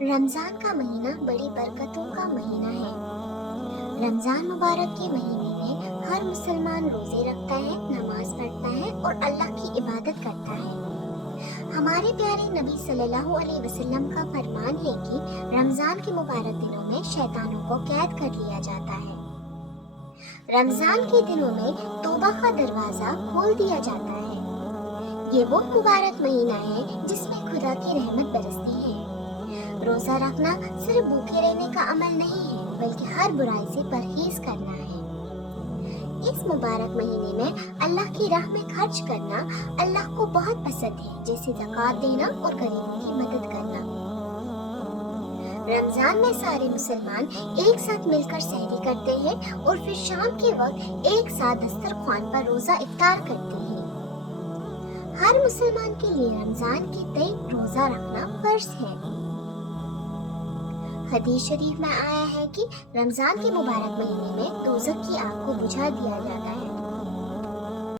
رمضان کا مہینہ بڑی برکتوں کا مہینہ ہے۔ رمضان مبارک کے مہینے میں ہر مسلمان روزے رکھتا ہے، نماز پڑھتا ہے اور اللہ کی عبادت کرتا ہے۔ ہمارے پیارے نبی صلی اللہ علیہ وسلم کا فرمان ہے کہ رمضان کے مبارک دنوں میں شیطانوں کو قید کر لیا جاتا ہے۔ رمضان کے دنوں میں توبہ کا دروازہ کھول دیا جاتا ہے۔ یہ وہ مبارک مہینہ ہے جس میں خدا کی رحمت برستی ہے۔ روزہ رکھنا صرف بھوکے رہنے کا عمل نہیں ہے بلکہ ہر برائی سے پرہیز کرنا ہے۔ اس مبارک مہینے میں اللہ کی راہ میں خرچ کرنا اللہ کو بہت پسند ہے، جیسے زکوٰۃ دینا اور غریبوں کی مدد کرنا۔ رمضان میں سارے مسلمان ایک ساتھ مل کر سحری کرتے ہیں اور پھر شام کے وقت ایک ساتھ دسترخوان پر روزہ افطار کرتے ہیں۔ ہر مسلمان کے لیے رمضان کے تئیں روزہ رکھنا فرض ہے۔ حدیث شریف میں آیا ہے کہ رمضان کے مبارک مہینے میں دوزخ کی آگ کو بجھا دیا جاتا ہے۔